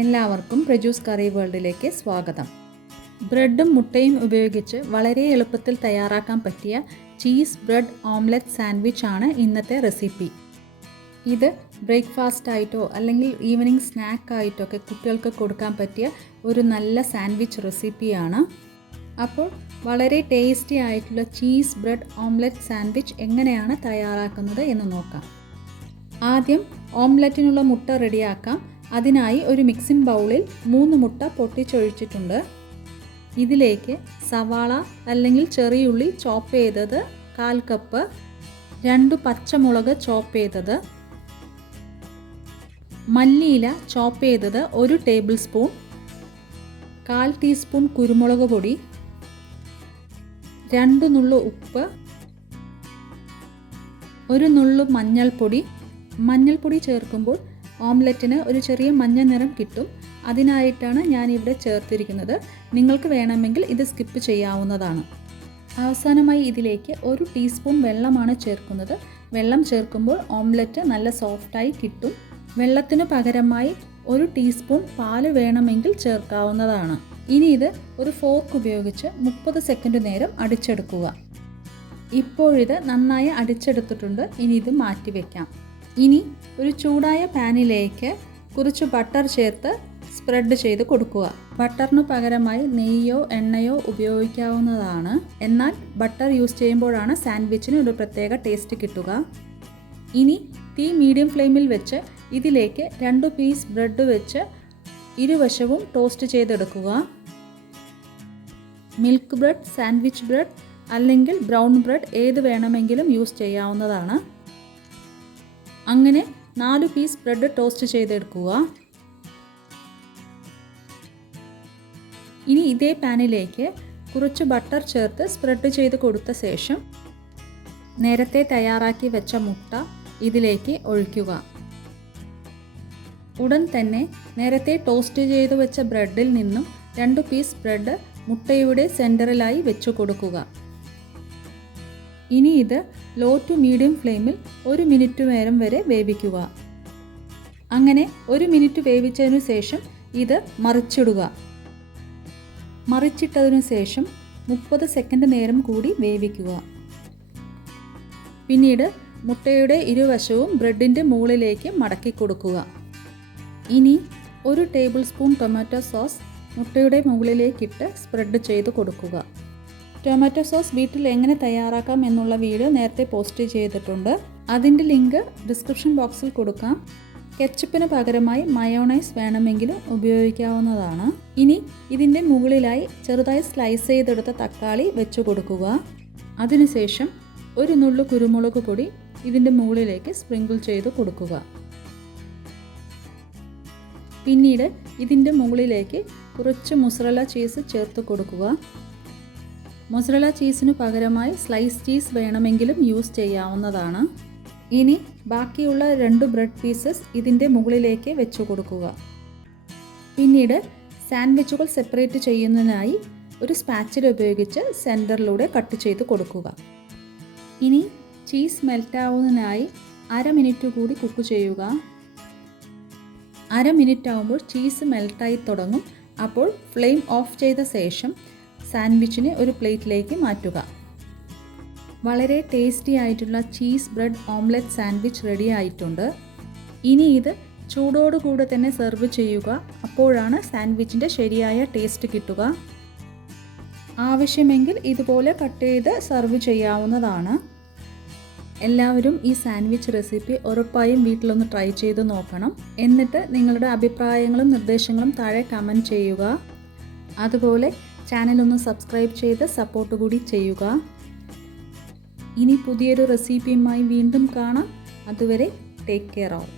എല്ലാവർക്കും പ്രജൂസ് കറി വേൾഡിലേക്ക് സ്വാഗതം. ബ്രെഡും മുട്ടയും ഉപയോഗിച്ച് വളരെ എളുപ്പത്തിൽ തയ്യാറാക്കാൻ പറ്റിയ ചീസ് ബ്രെഡ് ഓംലെറ്റ് സാൻഡ്വിച്ച് ആണ് ഇന്നത്തെ റെസിപ്പി. ഇത് ബ്രേക്ക്ഫാസ്റ്റ് ആയിട്ടോ അല്ലെങ്കിൽ ഈവനിങ് സ്നാക്ക് ആയിട്ടോ ഒക്കെ കുട്ടികൾക്ക് കൊടുക്കാൻ പറ്റിയ ഒരു നല്ല സാൻഡ്വിച്ച് റെസിപ്പിയാണ്. അപ്പോൾ വളരെ ടേസ്റ്റി ആയിട്ടുള്ള ചീസ് ബ്രെഡ് ഓംലെറ്റ് സാൻഡ്വിച്ച് എങ്ങനെയാണ് തയ്യാറാക്കുന്നത് എന്ന് നോക്കാം. ആദ്യം ഓംലെറ്റിനുള്ള മുട്ട റെഡിയാക്കാം. അതിനായി ഒരു മിക്സിംഗ് ബൗളിൽ 3 മുട്ട പൊട്ടിച്ചൊഴിച്ചിട്ടുണ്ട്. ഇതിലേക്ക് സവാള അല്ലെങ്കിൽ ചെറിയുള്ളി ചോപ്പ് ചെയ്തത് 1/4 കപ്പ്, 2 പച്ചമുളക് ചോപ്പ് ചെയ്തത്, മല്ലിയില ചോപ്പ് ചെയ്തത് 1 ടേബിൾ സ്പൂൺ, 1/4 ടീസ്പൂൺ കുരുമുളക് പൊടി, 2 നുള്ളു ഉപ്പ്, 1 നുള്ളു മഞ്ഞൾപ്പൊടി. മഞ്ഞൾപ്പൊടി ചേർക്കുമ്പോൾ ഓംലെറ്റിന് ഒരു ചെറിയ മഞ്ഞ നിറം കിട്ടും. അതിനായിട്ടാണ് ഞാനിവിടെ ചേർത്തിരിക്കുന്നത്. നിങ്ങൾക്ക് വേണമെങ്കിൽ ഇത് സ്കിപ്പ് ചെയ്യാവുന്നതാണ്. അവസാനമായി ഇതിലേക്ക് 1 ടീസ്പൂൺ വെള്ളമാണ് ചേർക്കുന്നത്. വെള്ളം ചേർക്കുമ്പോൾ ഓംലെറ്റ് നല്ല സോഫ്റ്റായി കിട്ടും. വെള്ളത്തിനു പകരമായി 1 ടീസ്പൂൺ പാല് വേണമെങ്കിൽ ചേർക്കാവുന്നതാണ്. ഇനി ഇത് ഒരു ഫോർക്ക് ഉപയോഗിച്ച് 30 സെക്കൻഡ് നേരം അടിച്ചെടുക്കുക. ഇപ്പോഴിത് നന്നായി അടിച്ചെടുത്തിട്ടുണ്ട്. ഇനി ഇത് മാറ്റി വയ്ക്കാം. ഇനി ഒരു ചൂടായ പാനിലേക്ക് കുറച്ച് ബട്ടർ ചേർത്ത് സ്പ്രെഡ് ചെയ്ത് കൊടുക്കുക. ബട്ടറിന് പകരമായി നെയ്യോ എണ്ണയോ ഉപയോഗിക്കാവുന്നതാണ്. എന്നാൽ ബട്ടർ യൂസ് ചെയ്യുമ്പോഴാണ് സാൻഡ്വിച്ചിന് ഒരു പ്രത്യേക ടേസ്റ്റ് കിട്ടുക. ഇനി തീ മീഡിയം ഫ്ലെയിമിൽ വെച്ച് ഇതിലേക്ക് 2 പീസ് ബ്രെഡ് വെച്ച് ഇരുവശവും ടോസ്റ്റ് ചെയ്തെടുക്കുക. മിൽക്ക് ബ്രെഡ്, സാൻഡ്വിച്ച് ബ്രെഡ് അല്ലെങ്കിൽ ബ്രൗൺ ബ്രെഡ് ഏത് വേണമെങ്കിലും യൂസ് ചെയ്യാവുന്നതാണ്. അങ്ങനെ 4 പീസ് ബ്രെഡ് ടോസ്റ്റ് ചെയ്തെടുക്കുക. ഇനി ഇതേ പാനിലേക്ക് കുറച്ച് ബട്ടർ ചേർത്ത് സ്പ്രെഡ് ചെയ്ത് കൊടുത്ത ശേഷം നേരത്തെ തയ്യാറാക്കി വെച്ച മുട്ട ഇതിലേക്ക് ഒഴിക്കുക. ഉടൻ തന്നെ നേരത്തെ ടോസ്റ്റ് ചെയ്ത് വെച്ച ബ്രെഡിൽ നിന്നും 2 പീസ് ബ്രെഡ് മുട്ടയുടെ സെൻറ്ററിലായി വെച്ചു കൊടുക്കുക. ഇനി ഇത് ലോ ടു മീഡിയം ഫ്ലെയിമിൽ 1 മിനിറ്റ് നേരം വരെ വേവിക്കുക. അങ്ങനെ 1 മിനിറ്റ് വേവിച്ചതിനു ശേഷം ഇത് മറിച്ചിടുക. മറിച്ചിട്ടതിനു ശേഷം 30 സെക്കൻഡ് നേരം കൂടി വേവിക്കുക. പിന്നീട് മുട്ടയുടെ ഇരുവശവും ബ്രെഡിൻ്റെ മുകളിലേക്ക് മടക്കി കൊടുക്കുക. ഇനി 1 ടേബിൾ സ്പൂൺ ടൊമാറ്റോ സോസ് മുട്ടയുടെ മുകളിലേക്കിട്ട് സ്പ്രെഡ് ചെയ്ത് കൊടുക്കുക. ടൊമാറ്റോ സോസ് വീട്ടിൽ എങ്ങനെ തയ്യാറാക്കാം എന്നുള്ള വീഡിയോ നേരത്തെ പോസ്റ്റ് ചെയ്തിട്ടുണ്ട്. അതിൻ്റെ ലിങ്ക് ഡിസ്ക്രിപ്ഷൻ ബോക്സിൽ കൊടുക്കാം. കെച്ചപ്പിന് പകരമായി മയോണൈസ് വേണമെങ്കിലും ഉപയോഗിക്കാവുന്നതാണ്. ഇനി ഇതിൻ്റെ മുകളിലായി ചെറുതായി സ്ലൈസ് ചെയ്തെടുത്ത തക്കാളി വെച്ച് കൊടുക്കുക. അതിനുശേഷം 1 നുള്ളു കുരുമുളക് പൊടി ഇതിൻ്റെ മുകളിലേക്ക് സ്പ്രിങ്കിൾ ചെയ്ത് കൊടുക്കുക. പിന്നീട് ഇതിൻ്റെ മുകളിലേക്ക് കുറച്ച് മൊസറല്ല ചീസ് ചേർത്ത് കൊടുക്കുക. മൊസറല്ല ചീസിന് പകരമായി സ്ലൈസ് ചീസ് വേണമെങ്കിലും യൂസ് ചെയ്യാവുന്നതാണ്. ഇനി ബാക്കിയുള്ള 2 ബ്രെഡ് പീസസ് ഇതിൻ്റെ മുകളിലേക്ക് വെച്ചു കൊടുക്കുക. പിന്നീട് സാൻഡ്വിച്ചുകൾ സെപ്പറേറ്റ് ചെയ്യുന്നതിനായി ഒരു സ്പാച്ചില ഉപയോഗിച്ച് സെൻറ്ററിലൂടെ കട്ട് ചെയ്ത് കൊടുക്കുക. ഇനി ചീസ് മെൽറ്റാവുന്നതിനായി 1/2 മിനിറ്റ് കൂടി കുക്ക് ചെയ്യുക. 1/2 മിനിറ്റ് ആകുമ്പോൾ ചീസ് മെൽറ്റായി തുടങ്ങും. അപ്പോൾ ഫ്ലെയിം ഓഫ് ചെയ്ത ശേഷം സാൻഡ്വിച്ചിനെ ഒരു പ്ലേറ്റിലേക്ക് മാറ്റുക. വളരെ ടേസ്റ്റി ആയിട്ടുള്ള cheese bread omelette sandwich ready ആയിട്ടുണ്ട്. ഇനി ഇത് ചൂടോടുകൂടെ തന്നെ സെർവ് ചെയ്യുക. അപ്പോഴാണ് സാൻഡ്വിച്ചിൻ്റെ ശരിയായ ടേസ്റ്റ് കിട്ടുക. ആവശ്യമെങ്കിൽ ഇതുപോലെ കട്ട് ചെയ്ത് സെർവ് ചെയ്യാവുന്നതാണ്. എല്ലാവരും ഈ സാൻഡ്വിച്ച് റെസിപ്പി ഉറപ്പായും വീട്ടിലൊന്ന് ട്രൈ ചെയ്ത് നോക്കണം. എന്നിട്ട് നിങ്ങളുടെ അഭിപ്രായങ്ങളും നിർദ്ദേശങ്ങളും താഴെ കമൻറ്റ് ചെയ്യുക. അതുപോലെ ചാനലൊന്ന് സബ്സ്ക്രൈബ് ചെയ്ത് സപ്പോർട്ട് കൂടി ചെയ്യുക. ഇനി പുതിയൊരു റെസിപ്പിയുമായി വീണ്ടും കാണാം. അതുവരെ ടേക്ക് കെയർ ഓഫ്.